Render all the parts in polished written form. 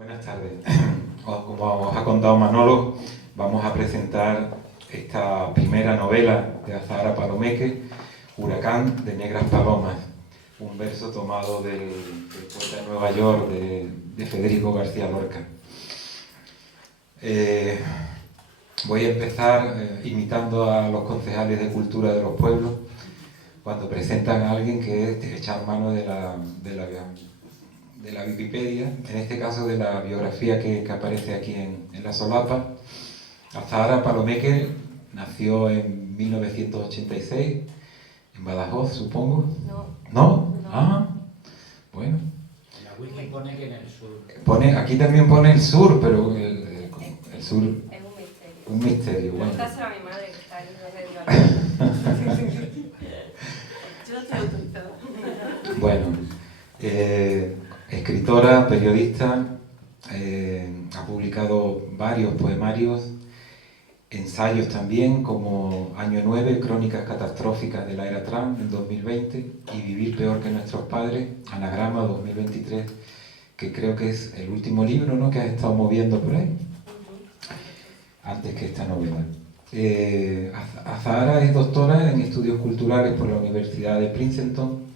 Buenas tardes. Como os ha contado Manolo, vamos a presentar esta primera novela de Azahara Palomeque, Huracán de Negras Palomas, un verso tomado del poeta de Nueva York de Federico García Lorca. Voy a empezar imitando a los concejales de cultura de los pueblos cuando presentan a alguien que es echar mano de la Wikipedia, en este caso de la biografía que aparece aquí en la solapa. Azahara Palomeque nació en 1986, en Badajoz, supongo. ¿No? Ah, bueno. La Wiki pone que en el sur. Aquí también pone el sur, pero el sur... Es un misterio. Un misterio, bueno. Pregúntaselo a mi madre, que está en el medio. Yo no estoy autorizada. Bueno, escritora, periodista, ha publicado varios poemarios, ensayos también, como Año 9, Crónicas catastróficas de la era Trump, en 2020, y Vivir peor que nuestros padres, Anagrama 2023, que creo que es el último libro, ¿no?, que has estado moviendo por ahí, antes que esta novela. Azahara es doctora en Estudios Culturales por la Universidad de Princeton,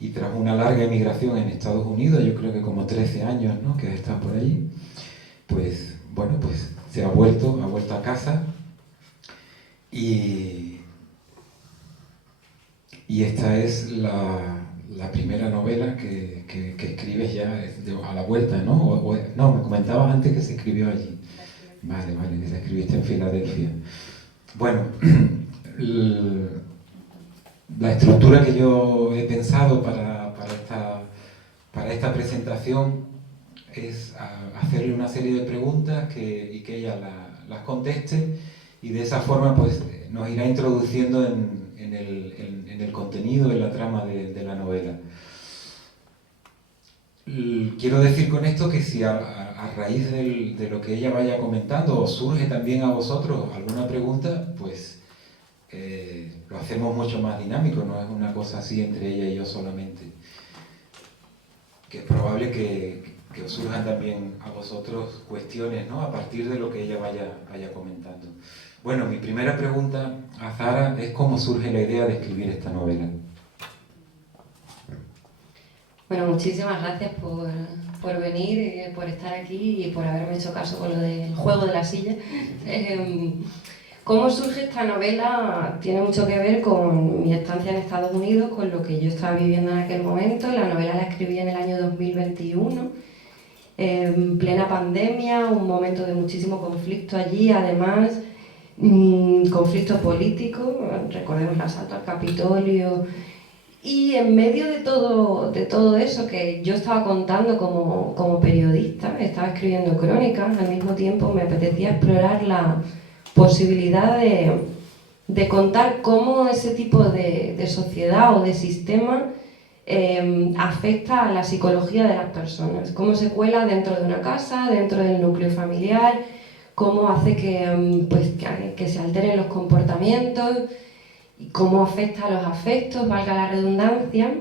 y tras una larga emigración en Estados Unidos, yo creo que como 13 años, ¿no?, que está por allí, pues bueno, pues se ha vuelto a casa y esta es la primera novela que escribes ya a la vuelta, ¿no? No, me comentabas antes que se escribió allí. Vale, que se escribiste en Filadelfia. Bueno, la estructura que yo he pensado para esta presentación es hacerle una serie de preguntas y que ella las conteste, y de esa forma pues nos irá introduciendo en el contenido, en la trama de la novela. Quiero decir con esto que si a raíz de lo que ella vaya comentando os surge también a vosotros alguna pregunta, pues lo hacemos mucho más dinámico, no es una cosa así entre ella y yo solamente. Que es probable que os surjan también a vosotros cuestiones, ¿no?, a partir de lo que ella vaya comentando. Bueno, mi primera pregunta a Azahara es cómo surge la idea de escribir esta novela. Bueno, muchísimas gracias por venir, por estar aquí y por haberme hecho caso con lo del juego de la silla. ¿Cómo surge esta novela? Tiene mucho que ver con mi estancia en Estados Unidos, con lo que yo estaba viviendo en aquel momento. La novela la escribí en el año 2021, en plena pandemia, un momento de muchísimo conflicto allí, además, conflicto político, recordemos el asalto al Capitolio. Y en medio de todo eso que yo estaba contando como periodista, estaba escribiendo crónicas, al mismo tiempo me apetecía explorar la posibilidad de contar cómo ese tipo de sociedad o de sistema afecta a la psicología de las personas, cómo se cuela dentro de una casa, dentro del núcleo familiar, cómo hace que se alteren los comportamientos, y cómo afecta a los afectos, valga la redundancia.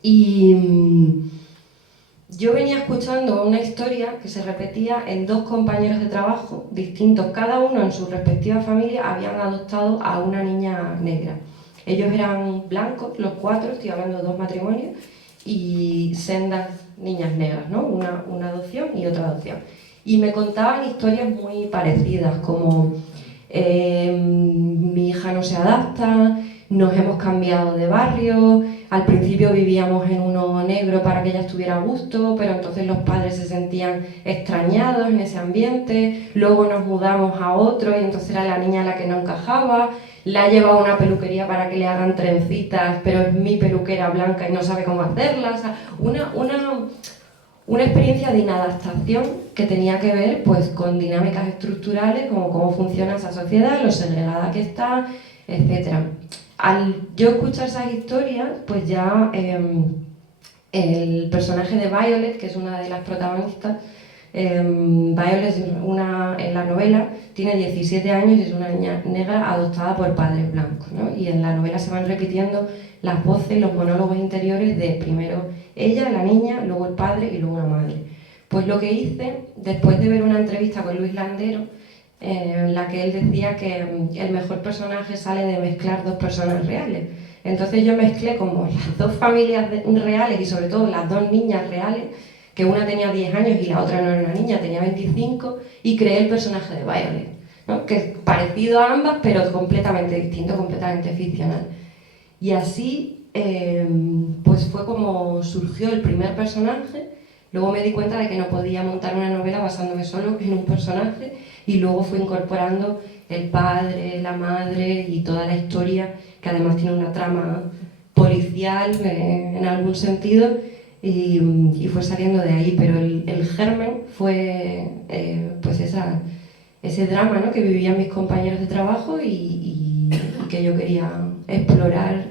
Y yo venía escuchando una historia que se repetía en dos compañeros de trabajo distintos, cada uno en su respectiva familia habían adoptado a una niña negra. Ellos eran blancos, los cuatro, estoy hablando de dos matrimonios, y sendas niñas negras, ¿no? Una adopción y otra adopción. Y me contaban historias muy parecidas, como mi hija no se adapta, nos hemos cambiado de barrio, al principio vivíamos en uno negro para que ella estuviera a gusto, pero entonces los padres se sentían extrañados en ese ambiente, luego nos mudamos a otro y entonces era la niña la que no encajaba, la he llevado a una peluquería para que le hagan trencitas, pero es mi peluquera blanca y no sabe cómo hacerlas. O sea, una experiencia de inadaptación que tenía que ver pues con dinámicas estructurales, como cómo funciona esa sociedad, lo segregada que está, etc. Al yo escuchar esas historias, pues ya el personaje de Violet, que es una de las protagonistas, Violet en la novela tiene 17 años y es una niña negra adoptada por padres blancos, ¿no? Y en la novela se van repitiendo las voces, los monólogos interiores de primero ella, la niña, luego el padre y luego la madre. Pues lo que hice, después de ver una entrevista con Luis Landero, en la que él decía que el mejor personaje sale de mezclar dos personas reales. Entonces yo mezclé como las dos familias reales y sobre todo las dos niñas reales, que una tenía 10 años y la otra no era una niña, tenía 25, y creé el personaje de Violet, ¿no? Que es parecido a ambas, pero completamente distinto, completamente ficcional. Y así, pues fue como surgió el primer personaje. Luego me di cuenta de que no podía montar una novela basándome solo en un personaje, y luego fui incorporando el padre, la madre y toda la historia, que además tiene una trama policial en algún sentido, y fue saliendo de ahí. Pero el germen fue pues ese drama, ¿no?, que vivían mis compañeros de trabajo y que yo quería explorar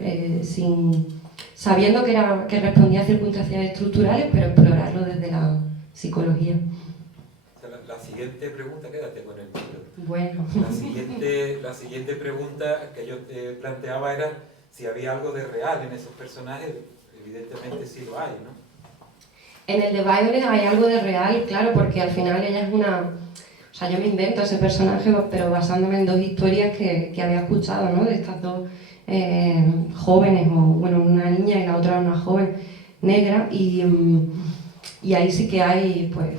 sabiendo que respondía a circunstancias estructurales, pero explorarlo desde la psicología. La siguiente pregunta, quédate con el título. Bueno. La siguiente pregunta que yo te planteaba era si había algo de real en esos personajes. Evidentemente sí lo hay, ¿no? En el de Violet hay algo de real, claro, porque al final ella es una... O sea, yo me invento ese personaje, pero basándome en dos historias que había escuchado, ¿no?, de estas dos jóvenes, o bueno, una niña y la otra una joven negra, y ahí sí que hay, pues,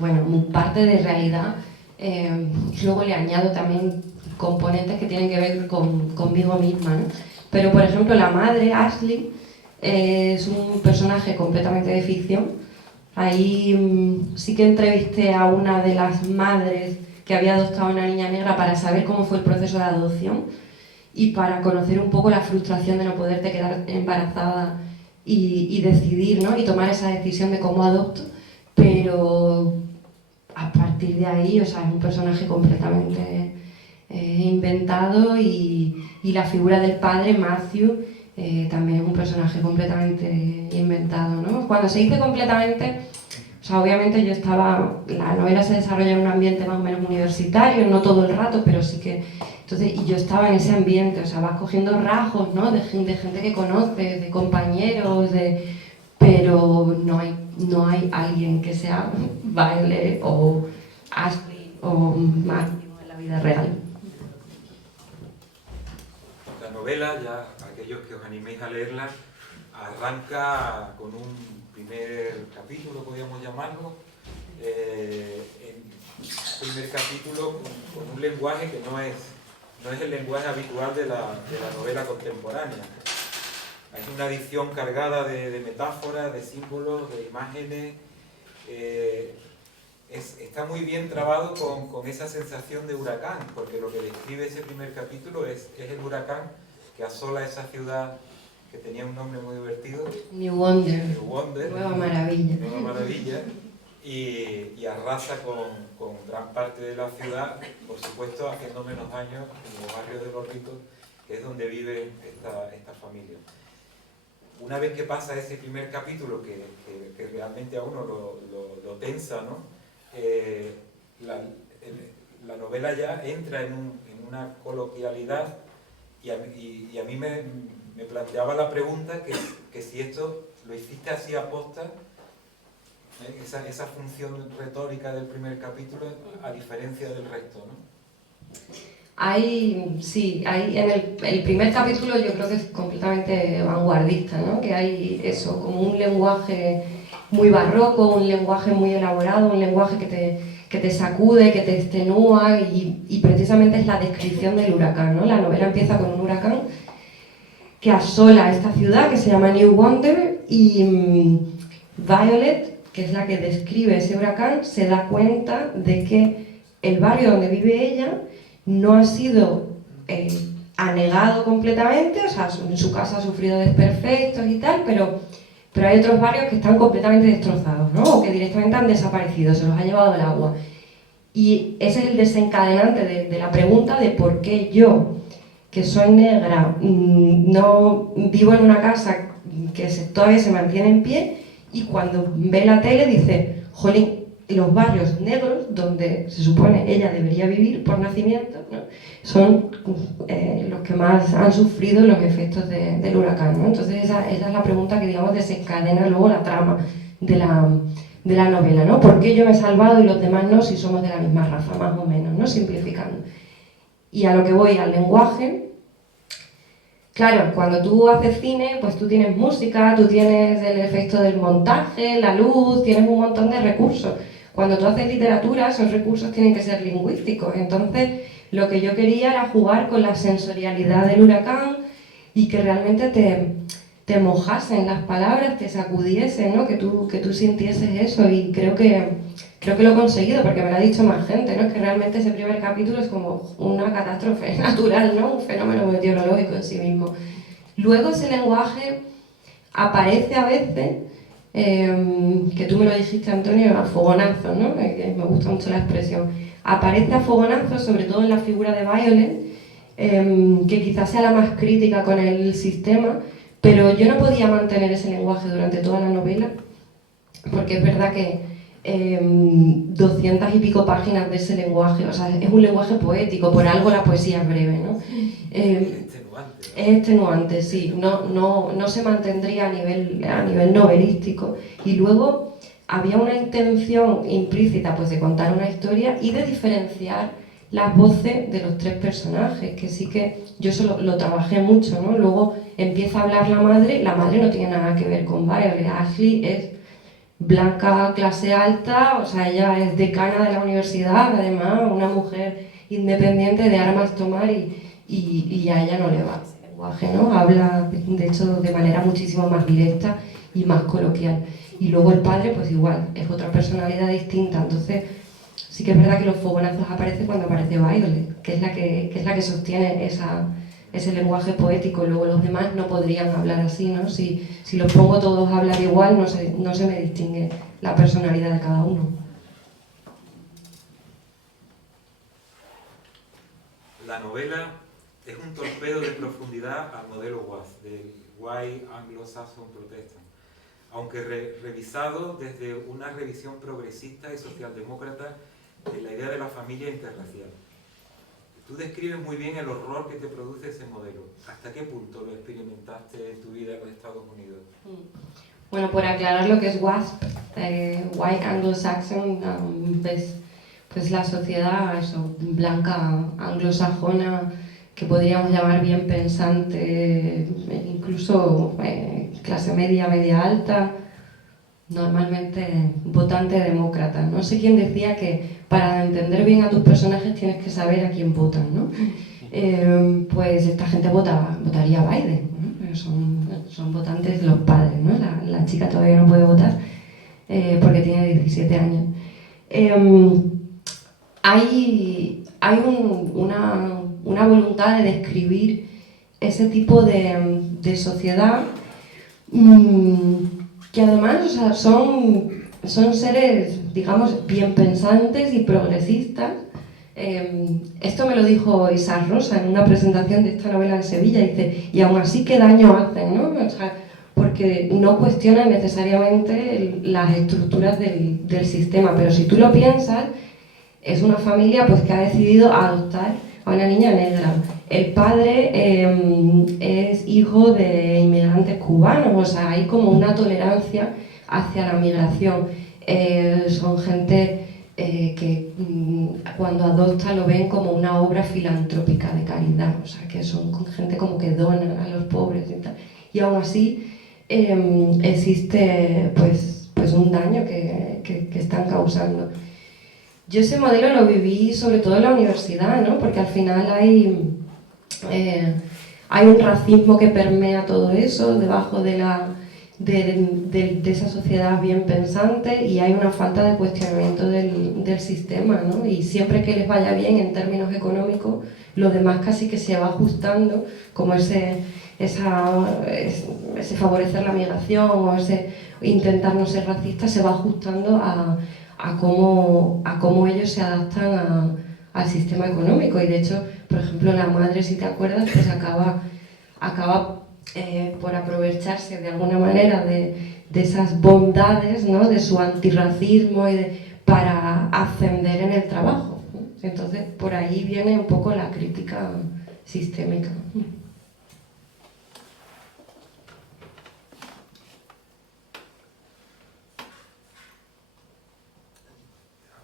bueno, parte de realidad. Luego le añado también componentes que tienen que ver conmigo misma, ¿no? Pero, por ejemplo, la madre, Ashley, es un personaje completamente de ficción. Ahí sí que entrevisté a una de las madres que había adoptado a una niña negra para saber cómo fue el proceso de adopción y para conocer un poco la frustración de no poderte quedar embarazada y decidir, ¿no?, y tomar esa decisión de cómo adopto. Pero a partir de ahí, o sea, es un personaje completamente inventado, y la figura del padre, Matthew, también es un personaje completamente inventado, ¿no? Cuando se dice completamente, o sea, obviamente la novela se desarrolla en un ambiente más o menos universitario, no todo el rato, pero sí que... Entonces, y yo estaba en ese ambiente, o sea, vas cogiendo rasgos, ¿no?, de gente que conoces, de compañeros, pero no hay alguien que sea Violet o Ashley o Matthew en la vida real. La novela, ya aquellos que os animéis a leerla, arranca con un primer capítulo, podríamos llamarlo, primer capítulo con un lenguaje que no es el lenguaje habitual de la novela contemporánea. Es una edición cargada de metáforas, de símbolos, de imágenes. Está muy bien trabado con esa sensación de huracán, porque lo que describe ese primer capítulo es el huracán que asola esa ciudad que tenía un nombre muy divertido. New Wonder. Nueva Maravilla. Y arrasa con gran parte de la ciudad, por supuesto haciendo menos daño en los barrios de los ricos, que es donde vive esta familia. Una vez que pasa ese primer capítulo, que realmente a uno lo tensa, ¿no? La novela ya entra en una coloquialidad, y a mí me planteaba la pregunta que si esto lo hiciste así aposta, esa función retórica del primer capítulo, a diferencia del resto, ¿no? En el primer capítulo yo creo que es completamente vanguardista, ¿no? Que hay eso, como un lenguaje muy barroco, un lenguaje muy elaborado, un lenguaje que te sacude, que te extenúa, y precisamente es la descripción del huracán, ¿no? La novela empieza con un huracán que asola esta ciudad que se llama New Wonder, y Violet, que es la que describe ese huracán, se da cuenta de que el barrio donde vive ella no ha sido anegado completamente, o sea, en su casa ha sufrido desperfectos y tal, pero hay otros barrios que están completamente destrozados, ¿no? O que directamente han desaparecido, se los ha llevado el agua. Y ese es el desencadenante de la pregunta de por qué yo, que soy negra, no vivo en una casa que todavía se mantiene en pie, y cuando ve la tele dice, jolín, los barrios negros donde se supone ella debería vivir por nacimiento, ¿no?, son los que más han sufrido los efectos del huracán, ¿no? Entonces esa es la pregunta que, digamos, desencadena luego la trama de de la novela, ¿no? ¿Por qué yo me he salvado y los demás no si somos de la misma raza, más o menos, ¿no? Simplificando. Y a lo que voy, al lenguaje. Claro, cuando tú haces cine, pues tú tienes música, tú tienes el efecto del montaje, la luz, tienes un montón de recursos. Cuando tú haces literatura, esos recursos tienen que ser lingüísticos. Entonces, lo que yo quería era jugar con la sensorialidad del huracán y que realmente te mojasen las palabras, te sacudiesen, ¿no? Que tú sintieses eso, y creo que lo he conseguido, porque me lo ha dicho más gente, ¿no? Que realmente ese primer capítulo es como una catástrofe natural, ¿no? Un fenómeno meteorológico en sí mismo. Luego ese lenguaje aparece a veces, que tú me lo dijiste, Antonio, a fogonazos, ¿no? Que me gusta mucho la expresión. Aparece a fogonazos, sobre todo en la figura de Violet, que quizás sea la más crítica con el sistema, pero yo no podía mantener ese lenguaje durante toda la novela, porque es verdad que 200 y pico páginas de ese lenguaje, o sea, es un lenguaje poético, por algo la poesía es breve, ¿no? Es extenuante, sí, no se mantendría a nivel novelístico. Y luego había una intención implícita, pues, de contar una historia y de diferenciar las voces de los tres personajes, que sí que yo eso lo trabajé mucho, ¿no? Luego empieza a hablar la madre no tiene nada que ver con Violet, Ashley es blanca, clase alta, o sea, ella es decana de la universidad, además, una mujer independiente de armas tomar, y a ella no le va ese lenguaje, ¿no? Habla, de hecho, de manera muchísimo más directa y más coloquial. Y luego el padre, pues igual, es otra personalidad distinta, entonces sí que es verdad que los fogonazos aparecen cuando aparece Violet, que es la que sostiene ese lenguaje poético. Luego los demás no podrían hablar así, ¿no? Si los pongo todos a hablar igual, no se me distingue la personalidad de cada uno. La novela es un torpedo de profundidad al modelo WASP, del White Anglo-Saxon Protestant, aunque revisado desde una revisión progresista y socialdemócrata de la idea de la familia interracial. Tú describes muy bien el horror que te produce ese modelo. ¿Hasta qué punto lo experimentaste en tu vida en los Estados Unidos? Bueno, por aclarar lo que es WASP, White Anglo-Saxon, pues la sociedad eso, blanca anglosajona, que podríamos llamar bien pensante, incluso clase media, media alta, normalmente votante demócrata. No sé quién decía que para entender bien a tus personajes tienes que saber a quién votan, ¿no? Pues esta gente votaría a Biden, ¿no? Son votantes los padres, ¿no? La chica todavía no puede votar porque tiene 17 años. Hay una voluntad de describir ese tipo de sociedad que además, o sea, son seres, digamos, bien pensantes y progresistas. Esto me lo dijo Isaac Rosa en una presentación de esta novela en Sevilla, dice, y aún así qué daño hacen, ¿no? O sea, porque no cuestionan necesariamente las estructuras del sistema, pero si tú lo piensas, es una familia pues que ha decidido adoptar a una niña negra. El padre es hijo de inmigrantes cubanos, o sea, hay como una tolerancia hacia la migración. Son gente que cuando adopta lo ven como una obra filantrópica de caridad, o sea, que son gente como que donan a los pobres y tal. Y aún así existe pues un daño que están causando. Yo ese modelo lo viví sobre todo en la universidad, ¿no? Porque al final hay un racismo que permea todo eso debajo de esa sociedad bien pensante, y hay una falta de cuestionamiento del sistema, ¿no? Y siempre que les vaya bien en términos económicos, lo demás casi que se va ajustando, como ese favorecer la migración o ese intentar no ser racista, se va ajustando a cómo ellos se adaptan al sistema económico. Y de hecho, por ejemplo, la madre, si te acuerdas, pues acaba por aprovecharse de alguna manera de esas bondades, ¿no? De su antirracismo para ascender en el trabajo, ¿no? Entonces, por ahí viene un poco la crítica sistémica.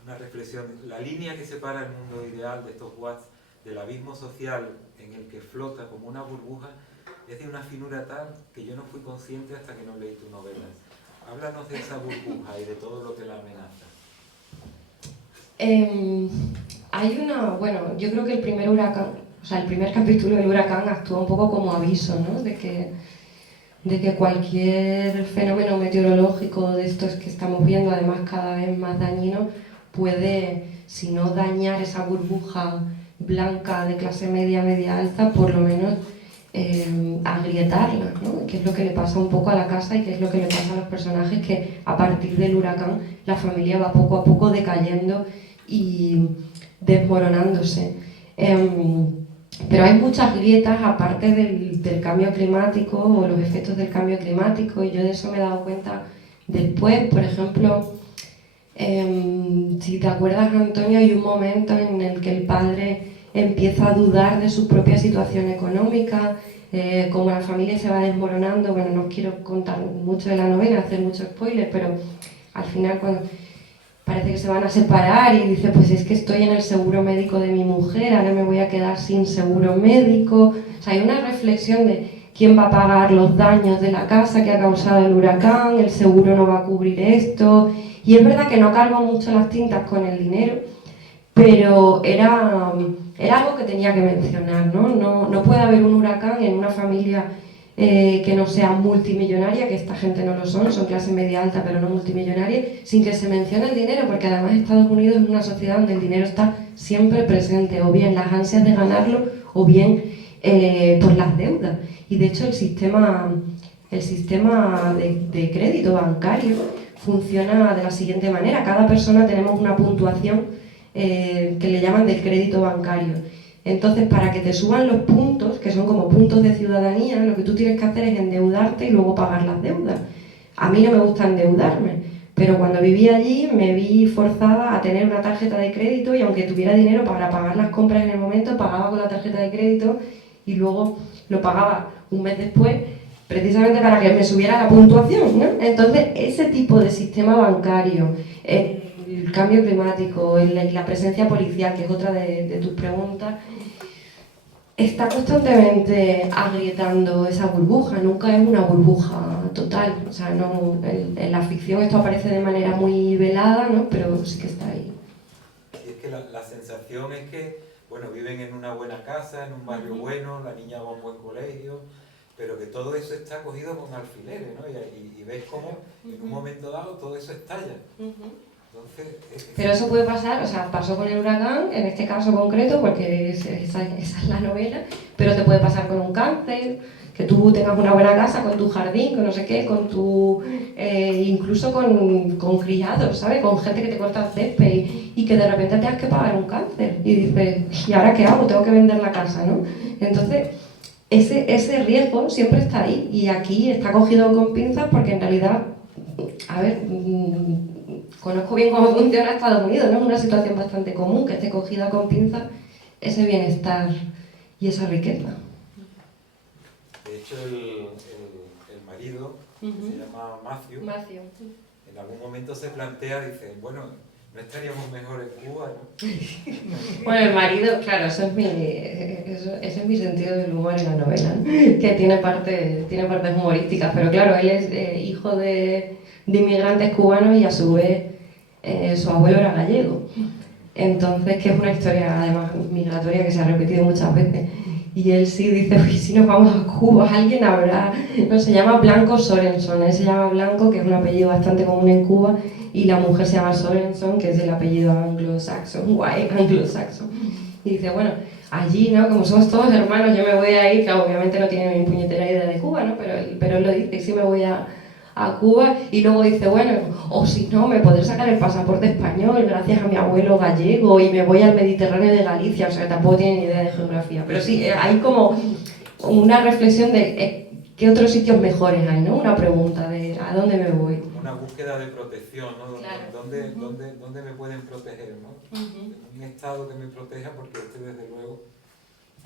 una reflexión. La línea que separa el mundo ideal de estos Watts del abismo social en el que flota como una burbuja es de una finura tal que yo no fui consciente hasta que no leí tu novela. Háblanos de esa burbuja y de todo lo que la amenaza. Yo creo que el primer huracán, o sea, el primer capítulo del huracán actúa un poco como aviso, ¿no? De que cualquier fenómeno meteorológico de estos que estamos viendo, además cada vez más dañino, puede, si no dañar esa burbuja blanca de clase media, media alta, por lo menos agrietarla, ¿no? Que es lo que le pasa un poco a la casa y que es lo que le pasa a los personajes, que a partir del huracán la familia va poco a poco decayendo y desmoronándose. Pero hay muchas grietas aparte del cambio climático o los efectos del cambio climático, y yo de eso me he dado cuenta después. Por ejemplo, si te acuerdas, Antonio, hay un momento en el que el padre empieza a dudar de su propia situación económica, como la familia se va desmoronando. Bueno, no quiero contar mucho de la novela, hacer mucho spoiler, pero al final cuando parece que se van a separar y dice, pues es que estoy en el seguro médico de mi mujer, ahora me voy a quedar sin seguro médico. O sea, hay una reflexión de quién va a pagar los daños de la casa que ha causado el huracán, el seguro no va a cubrir esto. Y es verdad que no cargo mucho las tintas con el dinero, pero era algo que tenía que mencionar, ¿no? No puede haber un huracán en una familia que no sea multimillonaria, que esta gente no lo son clase media alta pero no multimillonaria, sin que se mencione el dinero, porque además Estados Unidos es una sociedad donde el dinero está siempre presente, o bien las ansias de ganarlo, o bien por las deudas. Y de hecho el sistema de crédito bancario funciona de la siguiente manera: cada persona tenemos una puntuación que le llaman del crédito bancario. Entonces, para que te suban los puntos, que son como puntos de ciudadanía, lo que tú tienes que hacer es endeudarte y luego pagar las deudas. A mí no me gusta endeudarme, pero cuando viví allí me vi forzada a tener una tarjeta de crédito, y aunque tuviera dinero para pagar las compras en el momento, pagaba con la tarjeta de crédito y luego lo pagaba un mes después, precisamente para que me subiera la puntuación, ¿no? Entonces, ese tipo de sistema bancario, el cambio climático, la presencia policial, que es otra de tus preguntas, está constantemente agrietando esa burbuja. Nunca es una burbuja total. O sea, no, en la ficción esto aparece de manera muy velada, ¿no? Pero sí que está ahí. Y es que la sensación es que, bueno, viven en una buena casa, en un barrio bueno, la niña va a un buen colegio, pero que todo eso está cogido con alfileres, ¿no? Y ves cómo en un momento dado todo eso estalla. Entonces, pero eso puede pasar, o sea, pasó con el huracán, en este caso concreto, porque esa es la novela, pero te puede pasar con un cáncer, que tú tengas una buena casa, con tu jardín, con no sé qué, con tu incluso con criados, ¿sabes? Con gente que te corta el césped y que de repente tengas que pagar un cáncer. Y dices, ¿y ahora qué hago? Tengo que vender la casa, ¿no? Entonces, ese riesgo siempre está ahí, y aquí está cogido con pinzas porque en realidad, a ver, conozco bien cómo funciona Estados Unidos, ¿no? Es una situación bastante común que esté cogida con pinzas ese bienestar y esa riqueza. de hecho, el marido, que se llama Matthew, en algún momento se plantea, dice, bueno, ¿no estaríamos mejor en Cuba, no? Bueno, el marido, claro, ese es mi sentido del humor en la novela, ¿no? Que tiene partes humorísticas, pero claro, él es hijo de inmigrantes cubanos y a su vez su abuelo era gallego. Entonces, que es una historia además migratoria que se ha repetido muchas veces. Y él sí dice, uy, si nos vamos a Cuba, alguien habrá... No, se llama Blanco Sorenson, él se llama Blanco, que es un apellido bastante común en Cuba, y la mujer se llama Sorenson, que es el apellido anglo-saxon, guay, anglo-saxon. Y dice, bueno, allí, ¿no? Como somos todos hermanos, yo me voy a ir, que obviamente no tiene ni puñetera idea de Cuba, ¿no? Pero él lo dice, sí me voy a Cuba, y luego dice, bueno, o si no, me podré sacar el pasaporte español gracias a mi abuelo gallego y me voy al Mediterráneo de Galicia, o sea que tampoco tiene ni idea de geografía, pero sí, hay como una reflexión de qué otros sitios mejores hay, ¿no? Una pregunta de a dónde me voy. Una búsqueda de protección, ¿no? Claro. ¿Dónde me pueden proteger, ¿no? Un estado que me proteja, porque este desde luego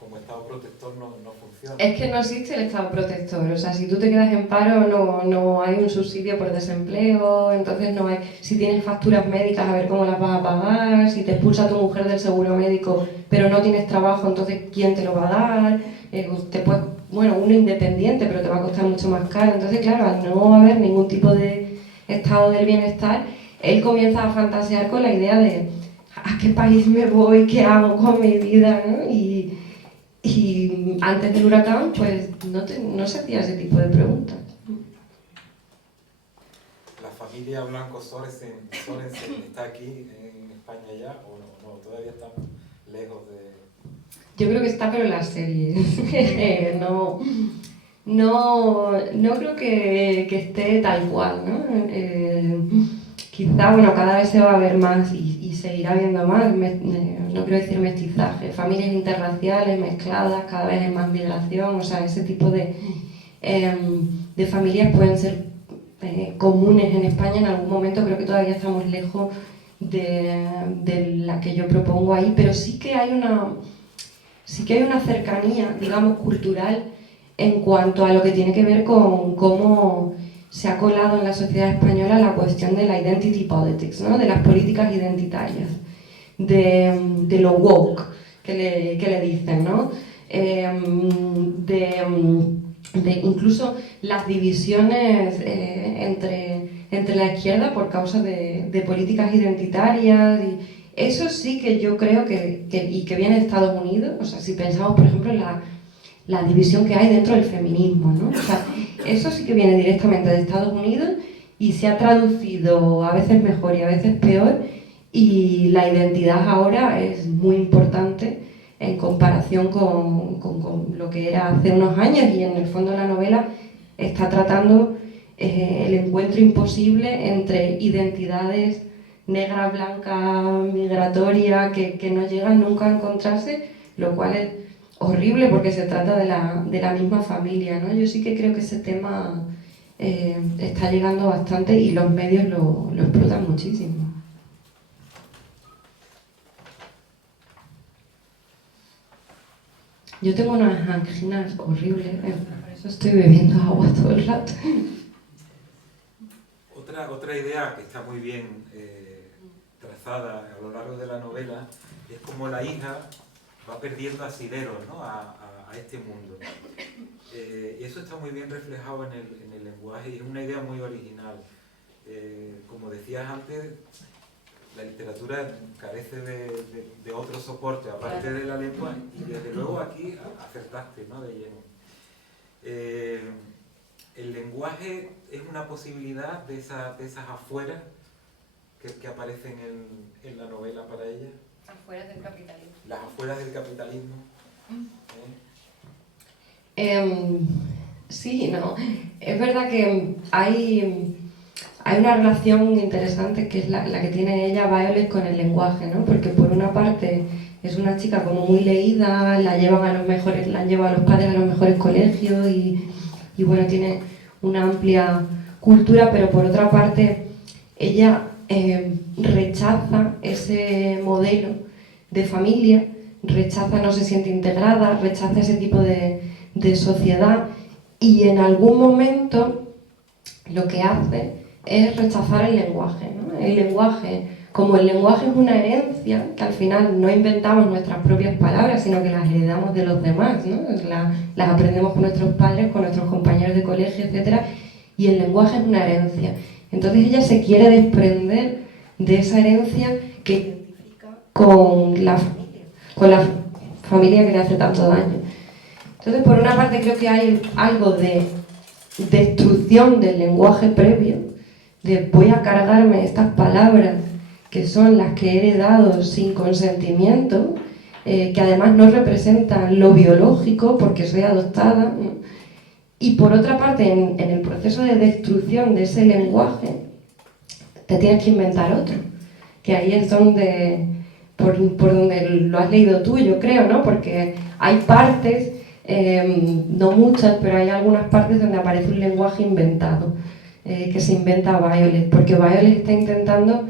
como Estado protector no funciona. Es que no existe el Estado protector, o sea, si tú te quedas en paro no hay un subsidio por desempleo, entonces no hay, si tienes facturas médicas a ver cómo las vas a pagar, si te expulsa tu mujer del seguro médico pero no tienes trabajo, entonces ¿quién te lo va a dar? Bueno, uno independiente, pero te va a costar mucho más caro, entonces claro, al no haber ningún tipo de estado del bienestar, él comienza a fantasear con la idea de ¿a qué país me voy? ¿Qué hago con mi vida? ¿No? Y antes del huracán, pues no se hacía ese tipo de preguntas. ¿La familia Blanco Sorensen está aquí en España ya o no? Todavía estamos lejos de... Yo creo que está, pero en las series. No creo que esté tal cual, ¿no? Quizá, bueno, cada vez se va a ver más y se irá viendo más, no quiero decir mestizaje, familias interraciales mezcladas, cada vez hay más migración, o sea, ese tipo de familias pueden ser comunes en España en algún momento, creo que todavía estamos lejos de la que yo propongo ahí, pero sí que hay una cercanía, digamos, cultural en cuanto a lo que tiene que ver con cómo se ha colado en la sociedad española la cuestión de la identity politics, ¿no? De las políticas identitarias, de lo woke que le dicen, ¿no? De incluso las divisiones entre la izquierda por causa de políticas identitarias. Y eso sí que yo creo que viene de Estados Unidos. O sea, si pensamos, por ejemplo, en la división que hay dentro del feminismo, ¿no? O sea, eso sí que viene directamente de Estados Unidos y se ha traducido a veces mejor y a veces peor, y la identidad ahora es muy importante en comparación con lo que era hace unos años, y en el fondo la novela está tratando el encuentro imposible entre identidades negras, blancas, migratorias, que no llegan nunca a encontrarse, lo cual es horrible porque se trata de la misma familia, ¿no? Yo sí que creo que ese tema está llegando bastante y los medios lo explotan muchísimo. Yo tengo unas anginas horribles, por eso estoy bebiendo agua todo el rato. Otra idea que está muy bien trazada a lo largo de la novela es cómo la hija va perdiendo asideros, ¿no? a este mundo. Y eso está muy bien reflejado en el lenguaje y es una idea muy original. Como decías antes, la literatura carece de otro soporte aparte de la lengua, y desde luego aquí acertaste, ¿no? De lleno. El lenguaje es una posibilidad de esas afueras que aparecen en la novela para ella. Afueras del capitalismo. Las afueras del capitalismo. Sí, no. Es verdad que hay una relación interesante que es la que tiene ella, Violet, con el lenguaje, ¿no? Porque por una parte es una chica como muy leída, la lleva a los padres a los mejores colegios y bueno, tiene una amplia cultura, pero por otra parte ella rechaza ese modelo de familia, no se siente integrada, rechaza ese tipo de sociedad, y en algún momento lo que hace es rechazar el lenguaje, ¿no? El lenguaje, como el lenguaje es una herencia, que al final no inventamos nuestras propias palabras, sino que las heredamos de los demás, ¿no? Las aprendemos con nuestros padres, con nuestros compañeros de colegio, etc. Y el lenguaje es una herencia. Entonces ella se quiere desprender de esa herencia que identifica con la familia que le hace tanto daño. Entonces, por una parte creo que hay algo de destrucción del lenguaje previo, de voy a cargarme estas palabras que son las que he heredado sin consentimiento, que además no representan lo biológico porque soy adoptada, ¿no? Y por otra parte, en el proceso de destrucción de ese lenguaje, te tienes que inventar otro, que ahí es donde, por donde lo has leído tú, yo creo, ¿no? Porque hay partes, no muchas, pero hay algunas partes donde aparece un lenguaje inventado, que se inventa Violet, porque Violet está intentando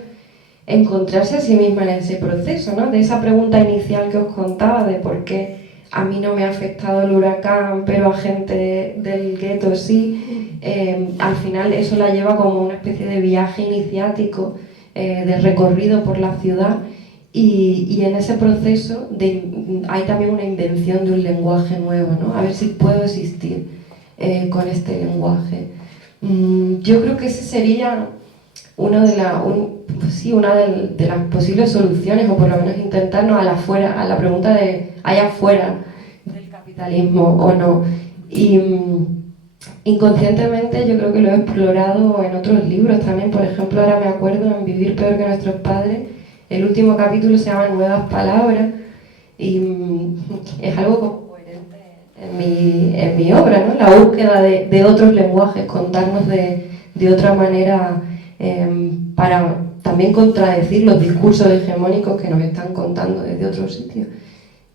encontrarse a sí misma en ese proceso, ¿no? De esa pregunta inicial que os contaba de por qué a mí no me ha afectado el huracán, pero a gente del gueto sí, al final eso la lleva como una especie de viaje iniciático, de recorrido por la ciudad, y en ese proceso hay también una invención de un lenguaje nuevo, ¿no? A ver si puedo existir con este lenguaje. Yo creo que ese sería una de las posibles soluciones, o por lo menos intentarnos a la pregunta de ¿hay afuera del capitalismo o no? Y inconscientemente yo creo que lo he explorado en otros libros también. Por ejemplo, ahora me acuerdo en Vivir peor que nuestros padres, el último capítulo se llama Nuevas palabras, y es algo como coherente en mi obra, ¿no? La búsqueda de otros lenguajes, contarnos de otra manera, para también contradecir los discursos hegemónicos que nos están contando desde otros sitios.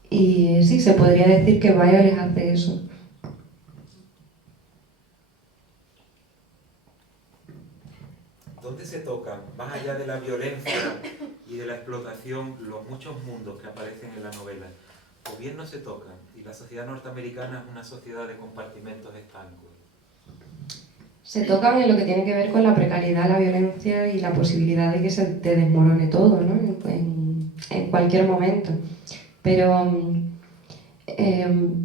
Y sí, se podría decir que Violet hace eso. ¿Dónde se tocan, más allá de la violencia y de la explotación, los muchos mundos que aparecen en la novela? O bien no se tocan, y la sociedad norteamericana es una sociedad de compartimentos estancos. Se tocan en lo que tiene que ver con la precariedad, la violencia y la posibilidad de que se te desmorone todo, ¿no? En cualquier momento. Pero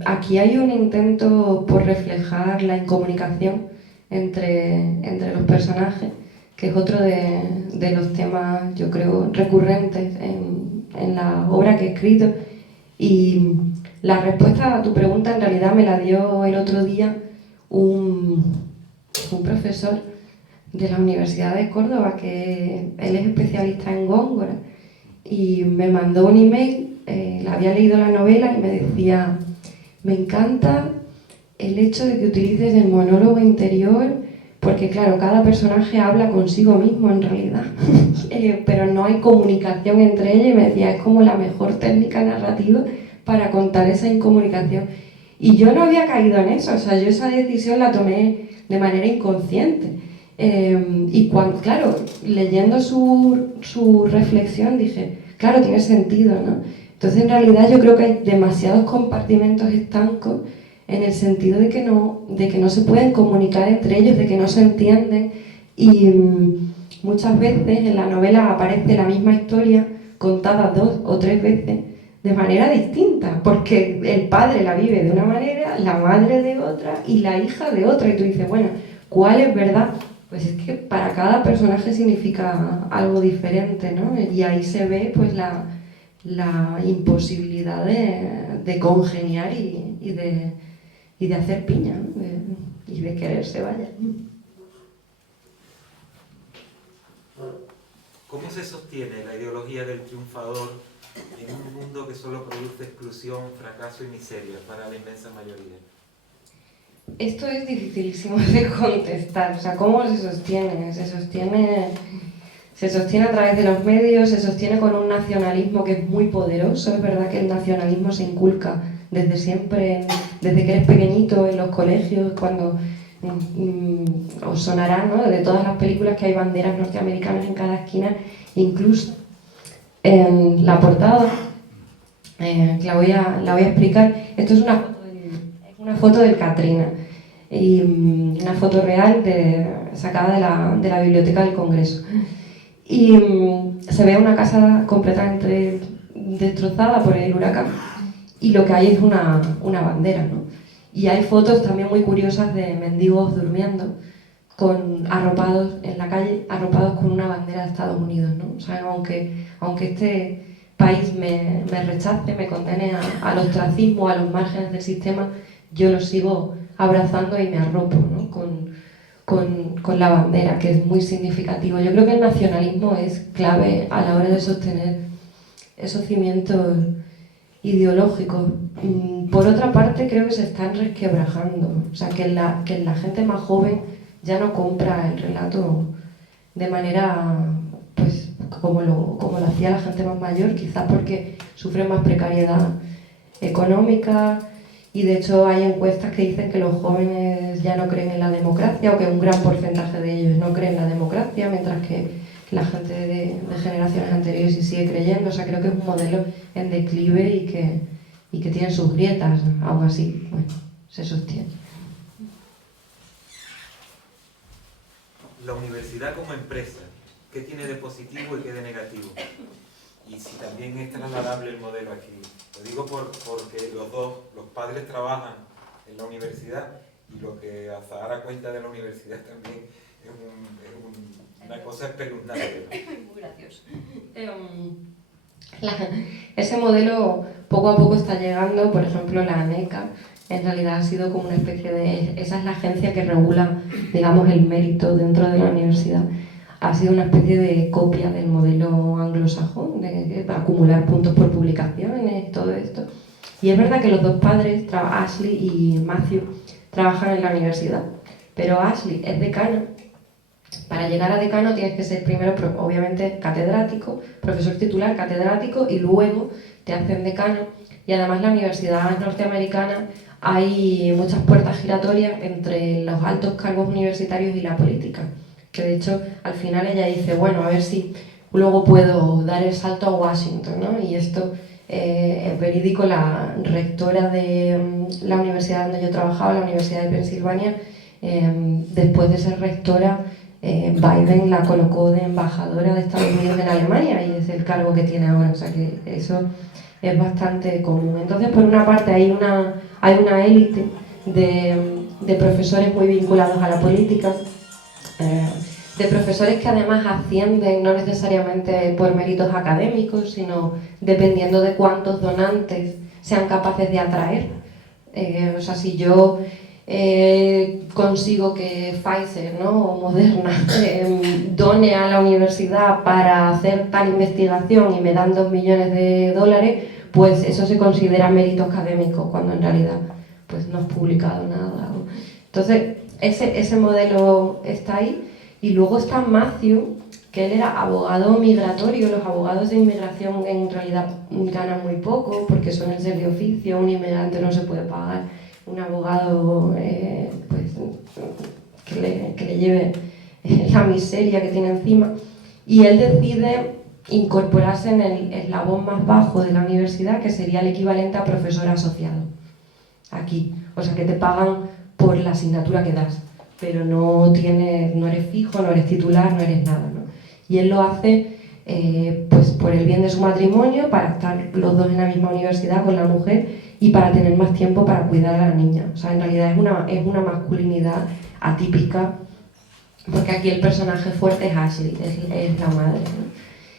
aquí hay un intento por reflejar la incomunicación entre los personajes, que es otro de los temas, yo creo, recurrentes en la obra que he escrito. Y la respuesta a tu pregunta en realidad me la dio el otro día un profesor de la Universidad de Córdoba, que él es especialista en Góngora, y me mandó un email, le había leído la novela y me decía: me encanta el hecho de que utilices el monólogo interior, porque claro, cada personaje habla consigo mismo en realidad, pero no hay comunicación entre ellos, y me decía, es como la mejor técnica narrativa para contar esa incomunicación. Y yo no había caído en eso, o sea, yo esa decisión la tomé de manera inconsciente. Y cuando, claro, leyendo su reflexión dije, claro, tiene sentido, ¿no? Entonces en realidad yo creo que hay demasiados compartimentos estancos, en el sentido de que no se pueden comunicar entre ellos, de que no se entienden, y muchas veces en la novela aparece la misma historia contada 2 o 3 veces de manera distinta, porque el padre la vive de una manera, la madre de otra y la hija de otra, y tú dices, bueno, ¿cuál es verdad? Pues es que para cada personaje significa algo diferente, ¿no? Y ahí se ve pues la imposibilidad de congeniar y de hacer piña, ¿no? Y de quererse, vaya. ¿Cómo se sostiene la ideología del triunfador en un mundo que solo produce exclusión, fracaso y miseria para la inmensa mayoría? Esto es dificilísimo de contestar. O sea, ¿cómo se sostiene? Se sostiene a través de los medios, se sostiene con un nacionalismo que es muy poderoso. Es verdad que el nacionalismo se inculca desde siempre, desde que eres pequeñito en los colegios, cuando os sonará, ¿no?, de todas las películas que hay banderas norteamericanas en cada esquina, incluso en la portada, la voy a explicar. Esto es una foto del Katrina, y una foto real sacada de la biblioteca del Congreso. Y se ve una casa completamente destrozada por el huracán, y lo que hay es una bandera, ¿no? Y hay fotos también muy curiosas de mendigos durmiendo, arropados en la calle, arropados con una bandera de Estados Unidos, ¿no? O sea, aunque este país me rechace, me condene al ostracismo, a los márgenes del sistema, yo lo sigo abrazando y me arropo, ¿no?, con la bandera, que es muy significativo. Yo creo que el nacionalismo es clave a la hora de sostener esos cimientos ideológicos. Por otra parte, creo que se están resquebrajando, o sea, que la gente más joven ya no compra el relato de manera, pues, como lo hacía la gente más mayor, quizás porque sufre más precariedad económica, y de hecho hay encuestas que dicen que los jóvenes ya no creen en la democracia, o que un gran porcentaje de ellos no creen en la democracia, mientras que la gente de generaciones anteriores sí sigue creyendo. O sea, creo que es un modelo en declive y y que tienen sus grietas, aún así, bueno, se sostiene. La universidad como empresa, ¿qué tiene de positivo y qué de negativo? Y si también es trasladable el modelo aquí. Lo digo porque los padres trabajan en la universidad y lo que Azahara cuenta de la universidad también es una cosa espeluznante. Muy gracioso. Ese modelo poco a poco está llegando, por ejemplo, la ANECA en realidad ha sido como una especie de... Esa es la agencia que regula, digamos, el mérito dentro de la universidad. Ha sido una especie de copia del modelo anglosajón, de acumular puntos por publicaciones, todo esto. Y es verdad que los dos padres, Ashley y Matthew, trabajan en la universidad, pero Ashley es decano. Para llegar a decano tienes que ser primero, obviamente, catedrático, profesor titular, catedrático, y luego te hacen decano. Y además la universidad norteamericana hay muchas puertas giratorias entre los altos cargos universitarios y la política. Que de hecho, al final ella dice, bueno, a ver si luego puedo dar el salto a Washington, ¿no? Y esto es verídico. La rectora de la universidad donde yo trabajaba, la Universidad de Pensilvania, después de ser rectora, Biden la colocó de embajadora de Estados Unidos en Alemania y es el cargo que tiene ahora, o sea que eso es bastante común. Entonces, por una parte, hay una élite de profesores muy vinculados a la política, de profesores que además ascienden no necesariamente por méritos académicos, sino dependiendo de cuántos donantes sean capaces de atraer. O sea, si yo consigo que Pfizer, ¿no?, o Moderna done a la universidad para hacer tal investigación y me dan 2 millones de dólares, pues eso se considera mérito académico, cuando en realidad pues no has publicado nada. Entonces, ese modelo está ahí. Y luego está Matthew, que él era abogado migratorio. Los abogados de inmigración en realidad ganan muy poco porque suelen ser de oficio, un inmigrante no se puede pagar un abogado pues, que le lleve la miseria que tiene encima, y él decide incorporarse en el eslabón más bajo de la universidad, que sería el equivalente a profesor asociado aquí, o sea que te pagan por la asignatura que das, pero no eres fijo, no eres titular, no eres nada, ¿no? Y él lo hace pues por el bien de su matrimonio, para estar los dos en la misma universidad con la mujer y para tener más tiempo para cuidar a la niña. O sea, en realidad es una masculinidad atípica, porque aquí el personaje fuerte es Ashley, es la madre, ¿no?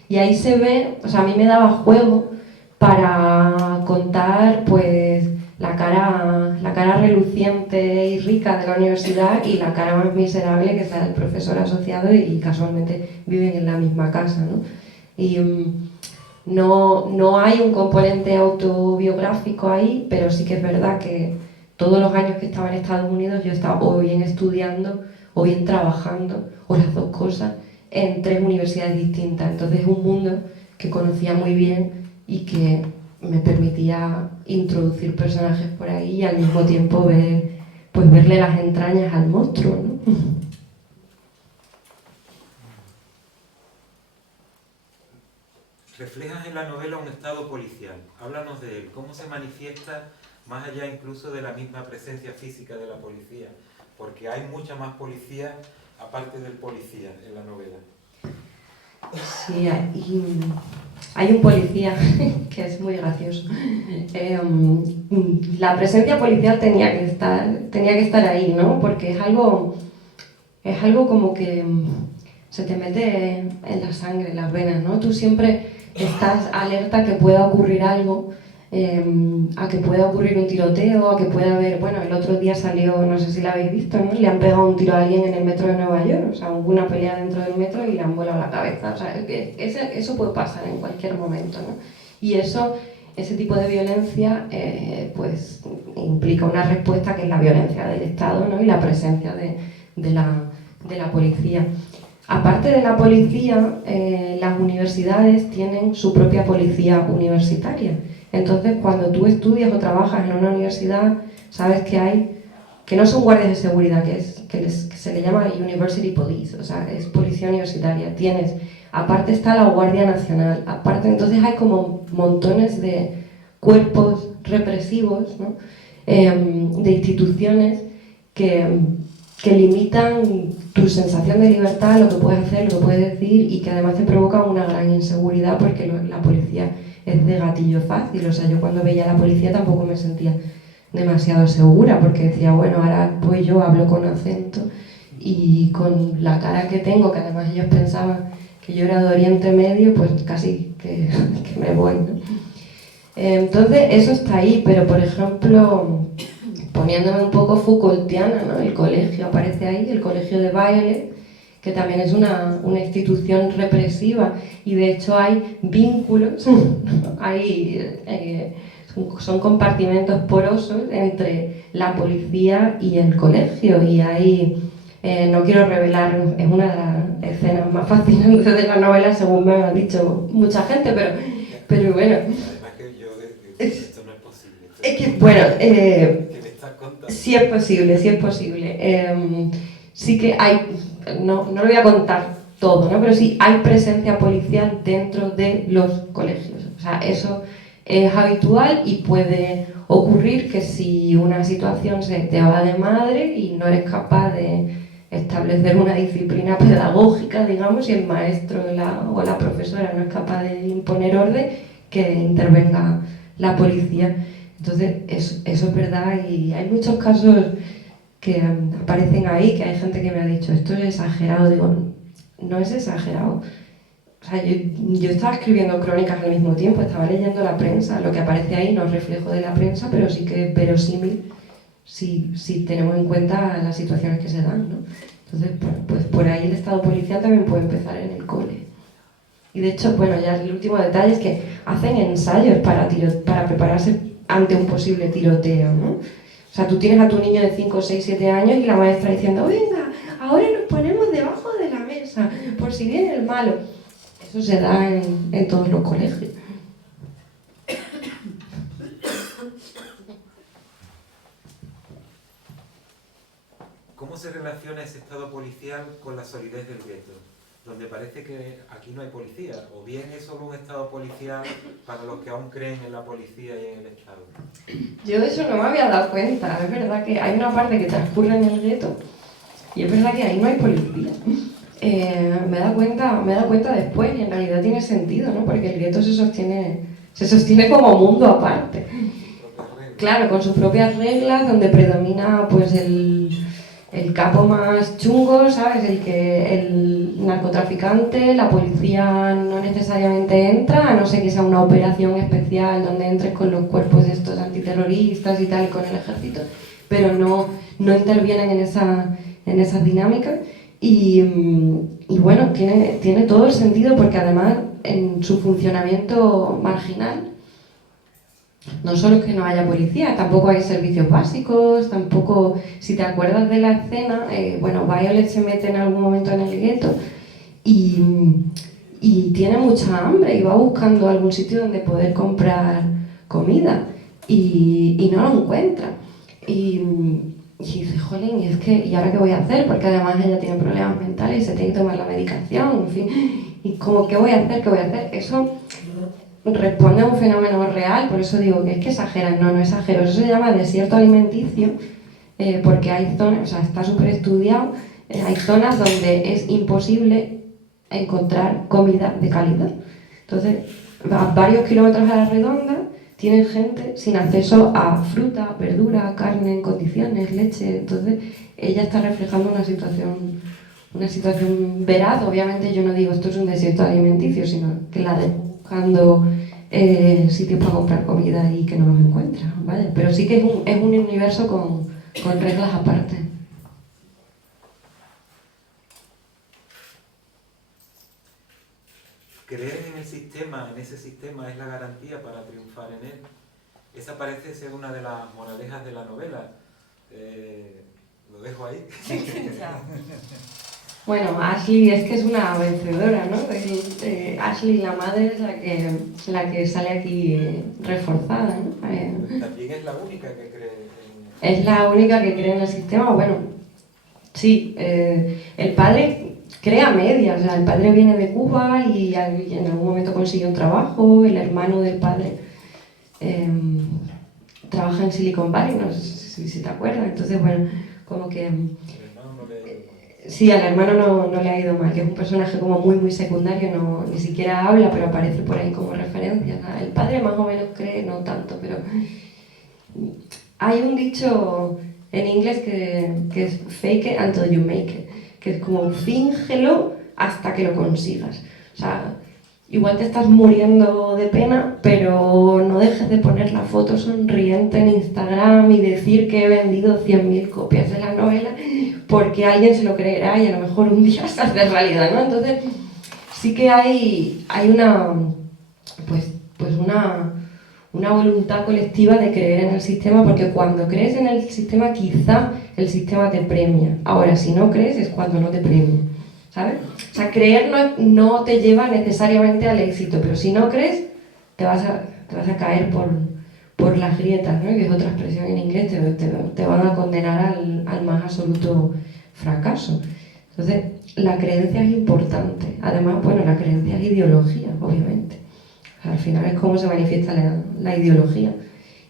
Y ahí se ve, o sea, a mí me daba juego para contar pues la cara reluciente y rica de la universidad y la cara más miserable, que es la del profesor asociado, y casualmente viven en la misma casa, ¿no? Y no hay un componente autobiográfico ahí, pero sí que es verdad que todos los años que estaba en Estados Unidos yo estaba o bien estudiando o bien trabajando, o las dos cosas, en 3 universidades distintas. Entonces es un mundo que conocía muy bien y que me permitía introducir personajes por ahí y al mismo tiempo verle las entrañas al monstruo, ¿no? Reflejas en la novela un estado policial. Háblanos de él. ¿Cómo se manifiesta más allá incluso de la misma presencia física de la policía? Porque hay mucha más policía aparte del policía en la novela. Sí, hay un policía que es muy gracioso. La presencia policial tenía que estar ahí, ¿no? Porque es algo como que se te mete en la sangre, en las venas, ¿no? Tú siempre estás alerta a que pueda ocurrir algo, a que pueda ocurrir un tiroteo, a que pueda haber... Bueno, el otro día salió, no sé si la habéis visto, ¿no? Le han pegado un tiro a alguien en el metro de Nueva York, o sea, hubo una pelea dentro del metro y le han volado la cabeza, o sea, eso puede pasar en cualquier momento, ¿no? Y ese tipo de violencia, pues implica una respuesta que es la violencia del Estado, ¿no? Y la presencia de la policía. Aparte de la policía, las universidades tienen su propia policía universitaria. Entonces, cuando tú estudias o trabajas en una universidad, sabes que no son guardias de seguridad, que se le llama University Police, o sea, es policía universitaria. Aparte está la Guardia Nacional, aparte, entonces hay como montones de cuerpos represivos, ¿no? De instituciones que limitan tu sensación de libertad, lo que puedes hacer, lo que puedes decir, y que además te provocan una gran inseguridad porque la policía es de gatillo fácil. O sea, yo cuando veía a la policía tampoco me sentía demasiado segura porque decía, bueno, ahora pues yo hablo con acento y con la cara que tengo, que además ellos pensaban que yo era de Oriente Medio, pues casi que me voy, ¿no? Entonces eso está ahí, pero por ejemplo, poniéndome un poco Foucaultiana, ¿no? El colegio aparece ahí, el colegio de Violet, que también es una institución represiva, y de hecho hay vínculos, son compartimentos porosos entre la policía y el colegio, y hay, no quiero revelar, es una de las escenas más fascinantes de la novela, según me ha dicho mucha gente, pero bueno. Además que yo esto no es posible. Es que, bueno, ¿Qué me estás contando? sí es posible, sí es posible. Sí que hay, no lo voy a contar todo, ¿no? Pero sí hay presencia policial dentro de los colegios. O sea, eso es habitual y puede ocurrir que si una situación se te va de madre y no eres capaz de establecer una disciplina pedagógica, digamos, y el maestro o la profesora no es capaz de imponer orden, que intervenga la policía. Entonces, eso es verdad, y hay muchos casos que aparecen ahí, que hay gente que me ha dicho, esto es exagerado. Digo, no es exagerado. O sea, yo estaba escribiendo crónicas al mismo tiempo, estaba leyendo la prensa, lo que aparece ahí no es reflejo de la prensa, pero sí que es verosímil si tenemos en cuenta las situaciones que se dan, ¿no? Entonces, pues por ahí el estado policial también puede empezar en el cole. Y de hecho, bueno, ya el último detalle es que hacen ensayos para prepararse ante un posible tiroteo, ¿no? O sea, tú tienes a tu niño de 5, 6, 7 años y la maestra diciendo, venga, ahora nos ponemos debajo de la mesa, por si viene el malo. Eso se da en todos los colegios. ¿Cómo se relaciona ese estado policial con la solidez del gueto? Donde parece que aquí no hay policía, o bien es solo un estado policial para los que aún creen en la policía y en el Estado. Yo eso no me había dado cuenta. Es verdad que hay una parte que transcurre en el gueto y es verdad que ahí no hay policía. Me he dado cuenta después, y en realidad tiene sentido, ¿no? Porque el gueto se sostiene como mundo aparte. Claro, con sus propias reglas, donde predomina pues el capo más chungo, ¿sabes? El narcotraficante, la policía no necesariamente entra, a no ser que sea una operación especial donde entres con los cuerpos de estos antiterroristas y tal, con el ejército, pero no intervienen en esas dinámicas. Y bueno, tiene todo el sentido, porque además en su funcionamiento marginal no solo es que no haya policía, tampoco hay servicios básicos, tampoco, si te acuerdas de la escena, bueno, Violet se mete en algún momento en el gueto y tiene mucha hambre y va buscando algún sitio donde poder comprar comida y no lo encuentra. Y dice, jolín, ¿y ahora qué voy a hacer? Porque además ella tiene problemas mentales y se tiene que tomar la medicación, en fin. Y como, ¿qué voy a hacer? ¿Qué voy a hacer? Eso responde a un fenómeno real, por eso digo que es que exageran. No exagero. Eso se llama desierto alimenticio, porque hay zonas, o sea, está súper estudiado, hay zonas donde es imposible encontrar comida de calidad. Entonces, a varios kilómetros a la redonda tienen gente sin acceso a fruta, verdura, carne en condiciones, leche. Entonces, ella está reflejando una situación veraz. Obviamente yo no digo esto es un desierto alimenticio, sino que la de buscando sitios para comprar comida y que no los encuentra, ¿vale? Pero sí que es un universo con reglas aparte. Creer en el sistema, en ese sistema, es la garantía para triunfar en él. Esa parece ser una de las moralejas de la novela. Lo dejo ahí. Bueno, Ashley es que es una vencedora, ¿no? Ashley, la madre, es la que sale aquí reforzada, ¿no? También es la única que cree en... Es la única que cree en el sistema. Bueno, sí, el padre crea medias, o sea, el padre viene de Cuba y en algún momento consigue un trabajo, el hermano del padre trabaja en Silicon Valley, no sé si te acuerdas. Entonces, bueno, como que... Sí, al hermano no le ha ido mal, que es un personaje como muy secundario, ni siquiera habla, pero aparece por ahí como referencia. El padre más o menos cree, no tanto, pero... Hay un dicho en inglés que es fake it until you make it, que es como fíngelo hasta que lo consigas. O sea, igual te estás muriendo de pena, pero no dejes de poner la foto sonriente en Instagram y decir que he vendido 100.000 copias de la novela, porque alguien se lo creerá y a lo mejor un día se hace realidad, ¿no? Entonces, sí que hay una, pues una voluntad colectiva de creer en el sistema, porque cuando crees en el sistema, quizá el sistema te premia. Ahora, si no crees, es cuando no te premia, ¿sabes? O sea, creer no te lleva necesariamente al éxito, pero si no crees, te vas a caer por las grietas, ¿no? Que es otra expresión en inglés, te van a condenar al más absoluto fracaso. Entonces, la creencia es importante. Además, bueno, la creencia es ideología, obviamente. Al final es cómo se manifiesta la ideología.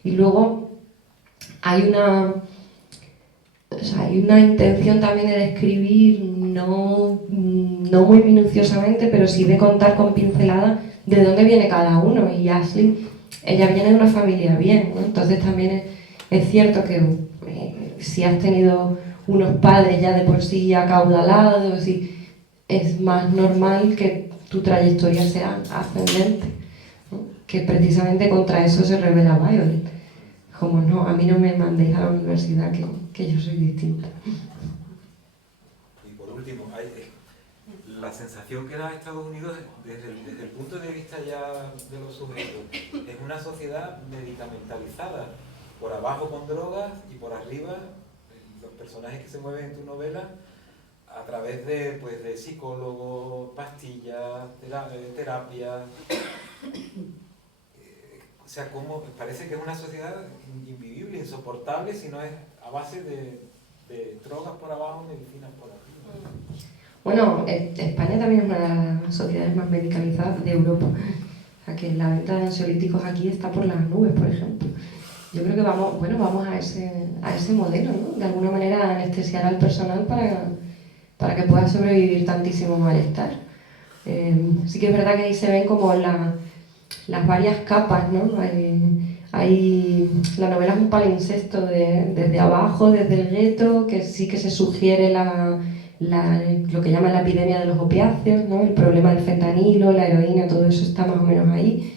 Y luego hay una intención también de describir, no muy minuciosamente, pero sí de contar con pinceladas de dónde viene cada uno. Y Ashley, ella viene de una familia bien, ¿no? Entonces también es cierto que si has tenido unos padres ya de por sí acaudalados, y es más normal que tu trayectoria sea ascendente, ¿no? Que precisamente contra eso se revela Violet. Como no, a mí no me mandéis a la universidad, que yo soy distinta. Y por último, la sensación que da Estados Unidos desde el punto de vista ya de los sujetos es una sociedad medicamentalizada, por abajo con drogas y por arriba los personajes que se mueven en tu novela a través de psicólogos, pastillas, terapias. O sea, parece que es una sociedad invivible, insoportable, si no es a base de drogas por abajo, medicinas por arriba. Bueno, España también es una de las sociedades más medicalizadas de Europa. O sea, que la venta de ansiolíticos aquí está por las nubes, por ejemplo. Yo creo que vamos a ese modelo, ¿no? De alguna manera anestesiar al personal para que pueda sobrevivir tantísimo malestar. Sí que es verdad que ahí se ven como las varias capas, ¿no? La novela es un palimpsesto desde abajo, desde el gueto, que sí que se sugiere lo que llaman la epidemia de los opiáceos, ¿no? El problema del fentanilo, la heroína, todo eso está más o menos ahí.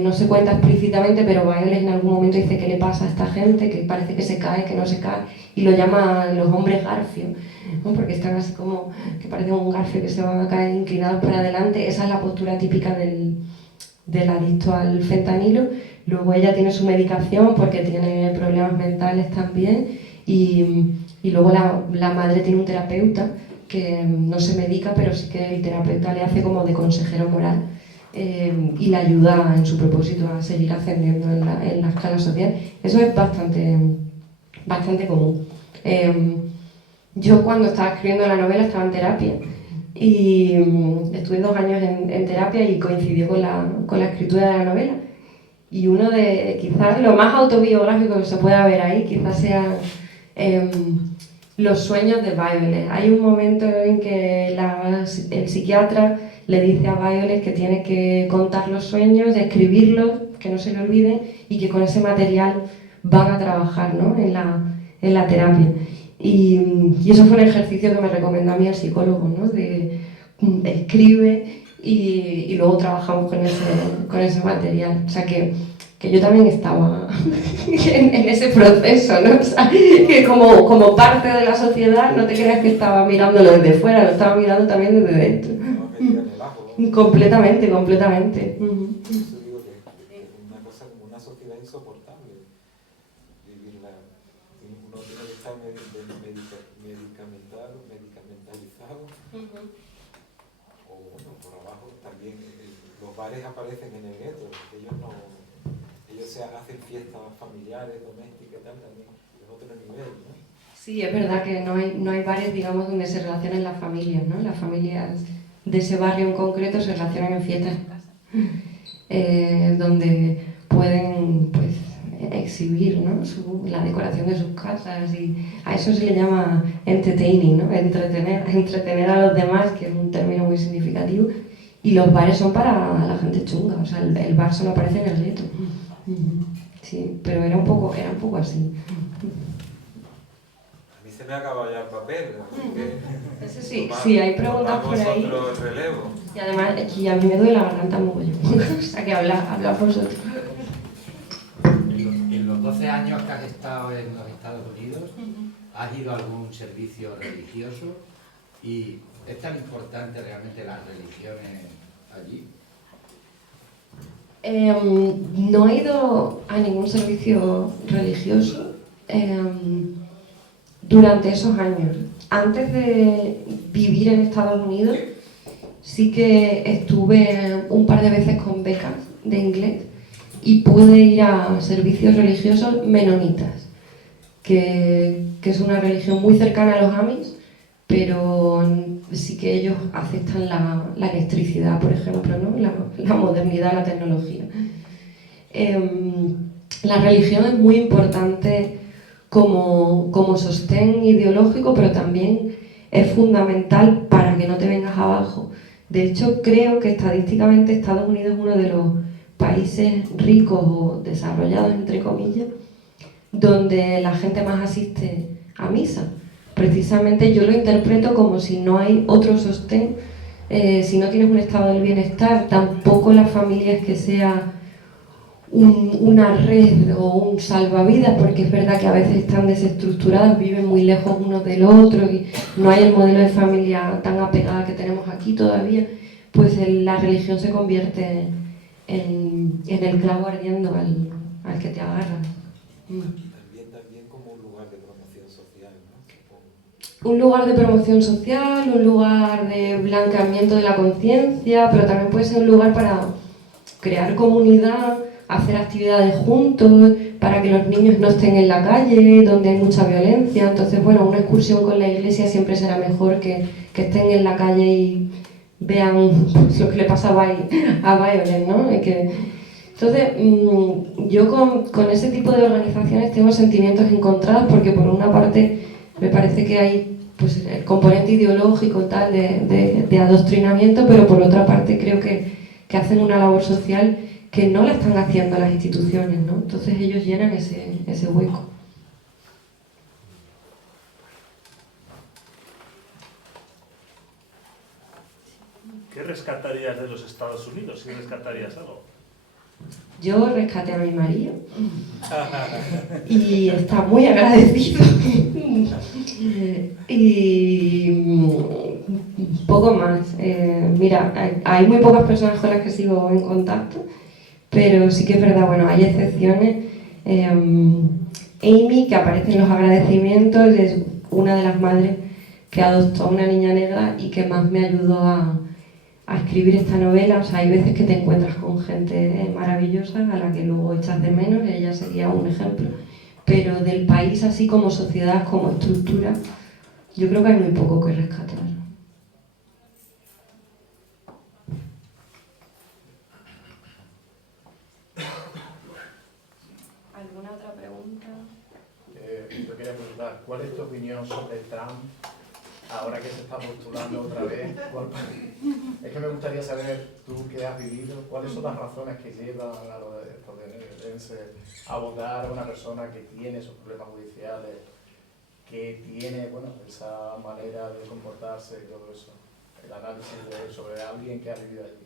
No se cuenta explícitamente, pero Violet en algún momento dice qué le pasa a esta gente, que parece que se cae, que no se cae, y lo llama los hombres garfio, ¿no? Porque están así como que parecen un garfio que se van a caer inclinados para adelante. Esa es la postura típica del adicto al fentanilo. Luego ella tiene su medicación porque tiene problemas mentales también, y luego la madre tiene un terapeuta que no se medica, pero sí que el terapeuta le hace como de consejero moral, y la ayuda en su propósito a seguir ascendiendo en la escala social. Eso es bastante común. Yo cuando estaba escribiendo la novela estaba en terapia y estuve 2 años en terapia y coincidió con la escritura de la novela. Y uno de, quizás lo más autobiográfico que se pueda ver ahí, quizás sea los sueños de Violet. Hay un momento en que el psiquiatra le dice a Violet que tiene que contar los sueños, escribirlos, que no se le olviden, y que con ese material van a trabajar, ¿no? en la terapia. Y eso fue un ejercicio que me recomendó a mí el psicólogo, ¿no? De escribe y luego trabajamos con ese material. O sea que yo también estaba en ese proceso, ¿no? O sea, que como parte de la sociedad, no te creas que estaba mirándolo desde fuera, lo estaba mirando también desde dentro. Completamente. Eso digo que es una cosa como una sociedad insoportable vivirla. Uno tiene que estar medicamentalizado. O bueno, por abajo también los bares aparecen en el gueto. Ellos se hacen fiestas familiares, domésticas y tal, también es otro nivel, ¿no? Sí, es verdad que no hay bares, digamos, donde se relacionen las familias, ¿no? Las familias de ese barrio en concreto se relacionan en fiestas en casa, donde pueden pues exhibir, ¿no? La decoración de sus casas, y a eso se le llama entertaining, ¿no? Entretener a los demás, que es un término muy significativo. Y los bares son para la gente chunga, o sea, el bar solo aparece en el gueto. Sí, pero era un poco así. A mí se me ha acabado ya el papel, así que Sí, sí, hay preguntas por ahí. otro relevo. Y además, aquí a mí me duele la garganta mogollón. O sea, que habla vosotros. En los 12 años que has estado en los Estados Unidos, ¿has ido a algún servicio religioso? ¿Y es tan importante realmente las religiones allí? No he ido a ningún servicio religioso durante esos años. Antes de vivir en Estados Unidos, sí que estuve un par de veces con becas de inglés y pude ir a servicios religiosos menonitas, que es una religión muy cercana a los Amis, pero sí que ellos aceptan la electricidad, por ejemplo, ¿no? La modernidad, la tecnología. La religión es muy importante como sostén ideológico, pero también es fundamental para que no te vengas abajo. De hecho, creo que estadísticamente Estados Unidos es uno de los países ricos o desarrollados, entre comillas, donde la gente más asiste a misa. Precisamente yo lo interpreto como si no hay otro sostén, si no tienes un estado del bienestar, tampoco la familia es que sea una red o un salvavidas, porque es verdad que a veces están desestructuradas, viven muy lejos unos del otro y no hay el modelo de familia tan apegada que tenemos aquí todavía, pues la religión se convierte en el clavo ardiendo al que te agarras. También como un lugar de promoción social, ¿no? Un lugar de promoción social, un lugar de blanqueamiento de la conciencia, pero también puede ser un lugar para crear comunidad, hacer actividades juntos, para que los niños no estén en la calle, donde hay mucha violencia. Entonces, bueno, una excursión con la iglesia siempre será mejor que estén en la calle y vean pues, lo que le pasa a Violet, ¿no? Entonces, yo con ese tipo de organizaciones tengo sentimientos encontrados, porque por una parte me parece que hay pues, el componente ideológico tal de adoctrinamiento, pero por otra parte creo que hacen una labor social que no la están haciendo las instituciones, ¿no? Entonces ellos llenan ese hueco. ¿Qué rescatarías de los Estados Unidos? ¿Si rescatarías algo? Yo rescaté a mi marido y está muy agradecido. Y poco más. Mira, hay muy pocas personas con las que sigo en contacto, pero sí que es verdad, bueno, hay excepciones. Amy, que aparece en los agradecimientos, es una de las madres que adoptó a una niña negra y que más me ayudó a escribir esta novela. O sea, hay veces que te encuentras con gente maravillosa a la que luego echas de menos, y ella sería un ejemplo. Pero del país, así como sociedad, como estructura, yo creo que hay muy poco que rescatar. ¿Alguna otra pregunta? Yo quería preguntar, ¿cuál es tu opinión sobre Trump ahora que se está postulando otra vez? Es que me gustaría saber, tú que has vivido, ¿cuáles son las razones que llevan a los estadounidenses a votar a una persona que tiene esos problemas judiciales, que tiene, bueno, esa manera de comportarse y todo eso? El análisis sobre alguien que ha vivido allí.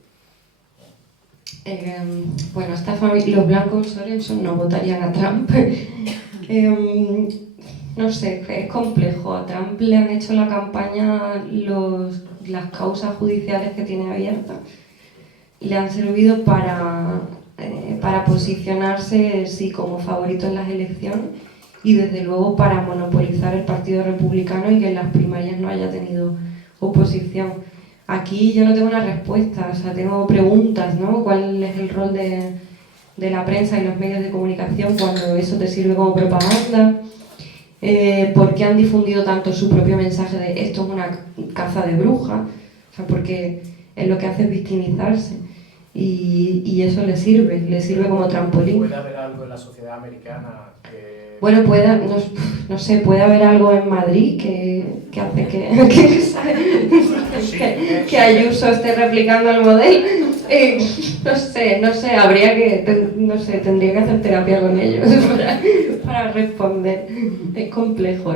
Bueno, los blancos Sorenson no votarían a Trump. No sé, es complejo. A Trump le han hecho la campaña las causas judiciales que tiene abiertas. Le han servido para posicionarse, sí, como favorito en las elecciones, y desde luego para monopolizar el Partido Republicano y que en las primarias no haya tenido oposición. Aquí yo no tengo una respuesta, o sea, tengo preguntas, ¿no? ¿Cuál es el rol de la prensa y los medios de comunicación cuando eso te sirve como propaganda? ¿Por qué han difundido tanto su propio mensaje de esto es una caza de brujas? O sea, porque lo que hace es victimizarse. y eso le sirve como trampolín. ¿Puede haber algo en la sociedad americana que... Bueno, no sé, puede haber algo en Madrid que hace que Ayuso esté replicando el modelo. No sé, tendría que hacer terapia con ellos para responder. Es complejo.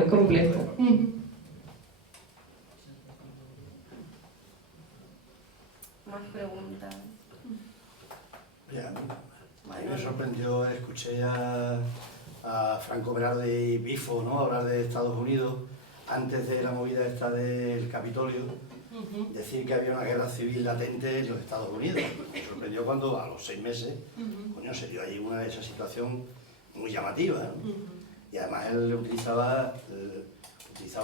Más preguntas. Bien, a mí me sorprendió, escuché a Franco Berardi y Bifo, ¿no?, hablar de Estados Unidos antes de la movida esta del Capitolio, decir que había una guerra civil latente en los Estados Unidos. Me sorprendió cuando a los 6 meses, coño, se dio ahí esa situación muy llamativa, ¿no? Y además él utilizaba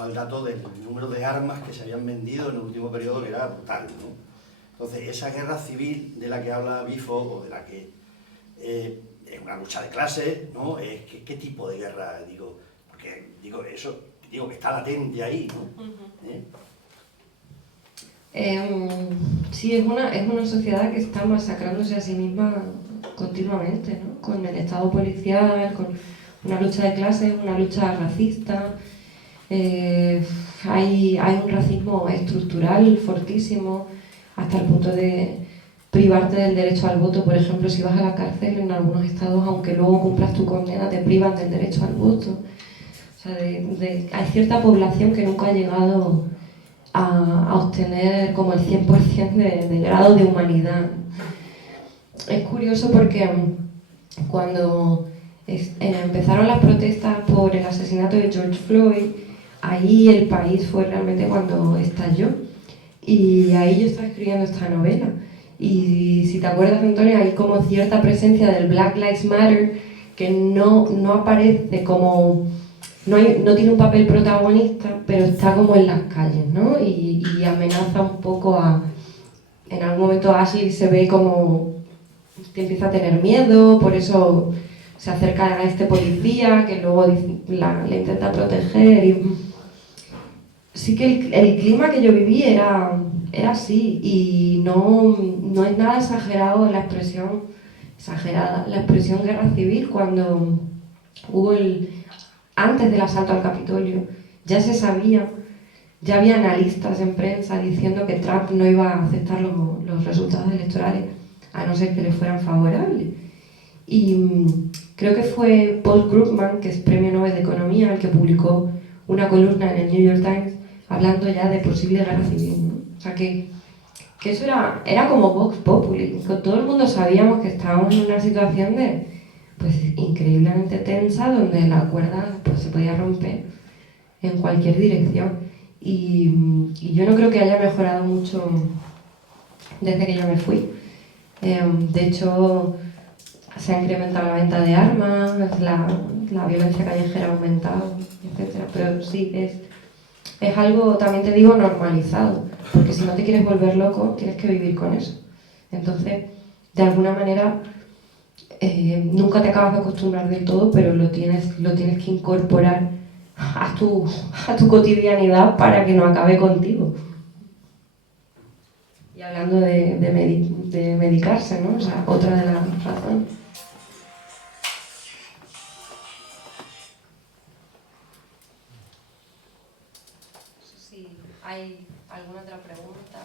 el dato del número de armas que se habían vendido en el último periodo, que era brutal, ¿no? Entonces, esa guerra civil de la que habla Bifo, o de la que es una lucha de clases, ¿no? ¿Qué tipo de guerra? Porque que está latente ahí, ¿no? Sí, es una sociedad que está masacrándose a sí misma continuamente, ¿no? Con el estado policial, con una lucha de clases, una lucha racista. Hay un racismo estructural fortísimo, hasta el punto de privarte del derecho al voto. Por ejemplo, si vas a la cárcel en algunos estados, aunque luego cumplas tu condena, te privan del derecho al voto. O sea, hay cierta población que nunca ha llegado a obtener como el 100% de grado de humanidad. Es curioso porque cuando empezaron las protestas por el asesinato de George Floyd, ahí el país fue realmente cuando estalló. Y ahí yo estaba escribiendo esta novela. Y si te acuerdas, Antonio, hay como cierta presencia del Black Lives Matter que no aparece como... No tiene un papel protagonista, pero está como en las calles, ¿no? Y amenaza un poco en algún momento Ashley se ve como que empieza a tener miedo, por eso se acerca a este policía que luego le intenta proteger. Y sí que el clima que yo viví era así, y no es nada exagerado la expresión guerra civil. Cuando hubo antes del asalto al Capitolio, ya se sabía, ya había analistas en prensa diciendo que Trump no iba a aceptar los resultados electorales a no ser que le fueran favorables. Y creo que fue Paul Krugman, que es premio Nobel de Economía, el que publicó una columna en el New York Times hablando ya de posible guerra civil, ¿no? O sea que eso era como Vox Populi, que todo el mundo sabíamos que estábamos en una situación pues increíblemente tensa, donde la cuerda pues se podía romper en cualquier dirección. Y yo no creo que haya mejorado mucho desde que yo me fui. De hecho, se ha incrementado la venta de armas, la violencia callejera ha aumentado, etc. Pero sí, es algo, también te digo, normalizado, porque si no te quieres volver loco, tienes que vivir con eso. Entonces, de alguna manera, nunca te acabas de acostumbrar del todo, pero lo tienes que incorporar a tu cotidianidad para que no acabe contigo. Y hablando de medicarse, ¿no? O sea, otra de las razones. Si hay alguna otra pregunta.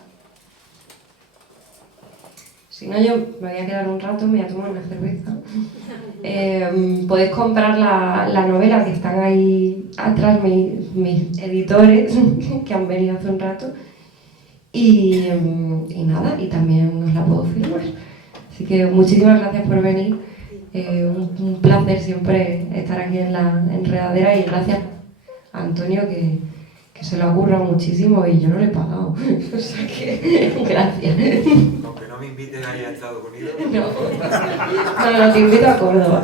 Si no, yo me voy a quedar un rato, me voy a tomar una cerveza. Podéis comprar la novela, que están ahí atrás mis editores, que han venido hace un rato. Y nada, y también os la puedo firmar. Así que muchísimas gracias por venir. Un placer siempre estar aquí en la enredadera, y gracias a Antonio, que se lo ha currado muchísimo y yo no le he pagado. O sea que, gracias. Aunque no me inviten ahí a Estados Unidos. No, te invito a Córdoba.